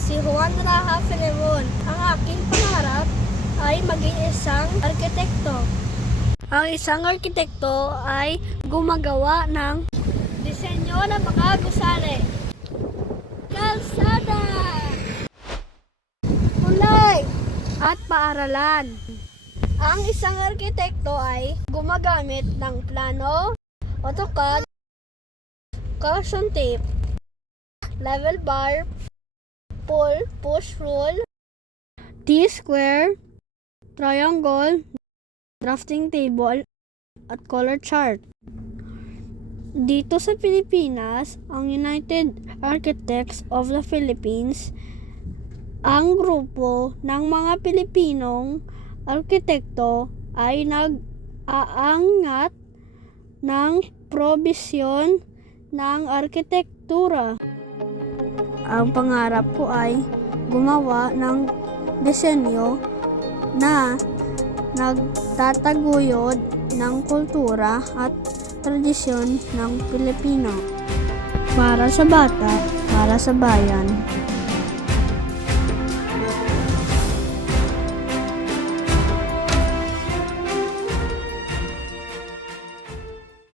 si Juan Raha Filemon. Ang aking pangarap ay maging isang arkitekto. Ang isang arkitekto ay gumagawa ng disenyo ng mga gusali, kalsada, tulay, at paaralan. Ang isang arkitekto ay gumagamit ng plano, AutoCAD, caution tape, level bar, pull, push rule, T-square, triangle, drafting table, at color chart. Dito sa Pilipinas, ang United Architects of the Philippines, ang grupo ng mga Pilipinong arkitekto ay nag-aangat ng probisyon ng arkitektura. Ang pangarap ko ay gumawa ng disenyo na nagtataguyod ng kultura at tradisyon ng Pilipino. Para sa bata, para sa bayan.